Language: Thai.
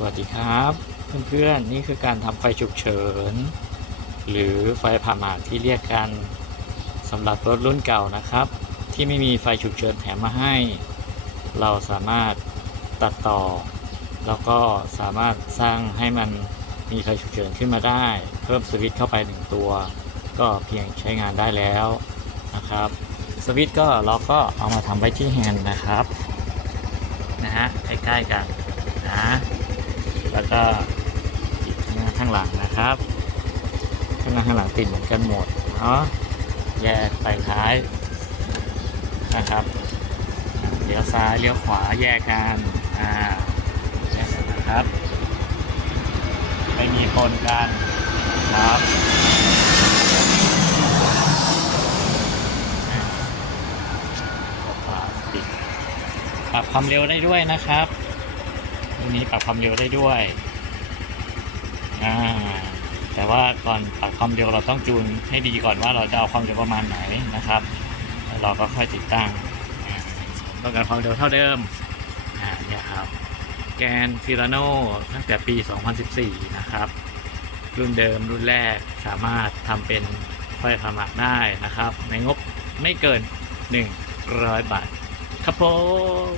สวัสดีครับ เพื่อนๆ นี่คือการทำไฟฉุกเฉิน หรือไฟผ่าหมากที่เรียกกันสำหรับรถรุ่นเก่านะครับ ที่ไม่มีไฟฉุกเฉินแถมมาให้ เราสามารถตัดต่อ แล้วก็สามารถสร้างให้มันมีไฟฉุกเฉินขึ้นมาได้ เพิ่มสวิตช์เข้าไปหนึ่งตัว ก็เพียงใช้งานได้แล้วนะครับ สวิตช์ก็เราก็เอามาทำไว้ที่แฮนด์นะครับนะฮะใกล้ๆกันนะ ก็ติดข้างหน้าข้างหลังนะครับข้างหน้าข้างหลังติดเหมือนกันหมดเนาะแยกไปท้ายนะครับเลี้ยวซ้ายเลี้ยวขวาแยกกันอ่าแยกกันนะครับ ไม่มีปนกันครับขวาติดปรับความเร็วได้ด้วยนะครับตัวนี้ปรับความเร็วได้ด้วย อ่าแต่ว่าก่อนปรับความเร็วเราต้องจูนให้ดีก่อนว่าเราจะเอาความเร็วประมาณไหนนะครับเราก็ค่อยติดตั้งต้องการความเร็วเท่าเดิมอ่าเนี่ยครับแกนฟิลาโนตั้งแต่ปี 2014 นะครับ รุ่นเดิมรุ่นแรกสามารถทำเป็นไฟพาหมากได้นะครับ ในงบไม่เกิน 100 บาท ครับผม